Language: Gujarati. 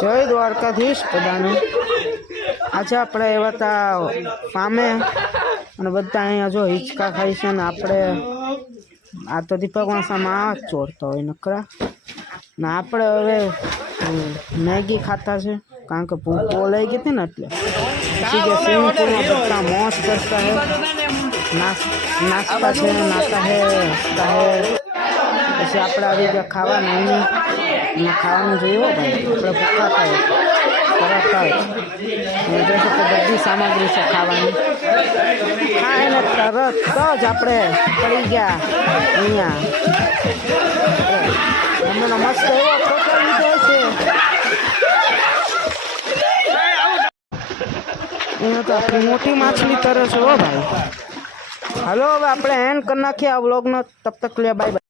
જય દ્વારકાધીશ બધાને। આજે આપણે આવ્યા હતા ફામે અને બધા અહીંયા જો હિંચકા ખાય છે ને આપણે આ તો દીપક વાસામાં આ ચોરતા હોય નકરા ને આપણે હવે મેગી ખાતા છે કારણ કે ભૂખ લઈ ગઈ હતી ને એટલે પછી કે સ્વિમિંગ પૂલમાં બધા મોજ કરતા હે નાસ્તા છે નાતા હે હસતા હે પછી આપણે આવી ગયા ખાવાનું ને ખાવાનું જોયું ભાઈ આપણે ભૂખા થાય તરત જ જોશે કે બધી સામગ્રી છે ખાવાની ખાઈને તરત જ આપણે પડી ગયા અહીંયા એમનો મસ્ત એવો ફોટો લીધો છે અહીંયા તો આટલી મોટી માછલી તરે છે હો ભાઈ। હાલો હવે આપણે એન્ડ કરી નાખીએ આ વ્લોગનો। તબ તક લે બાય બાય।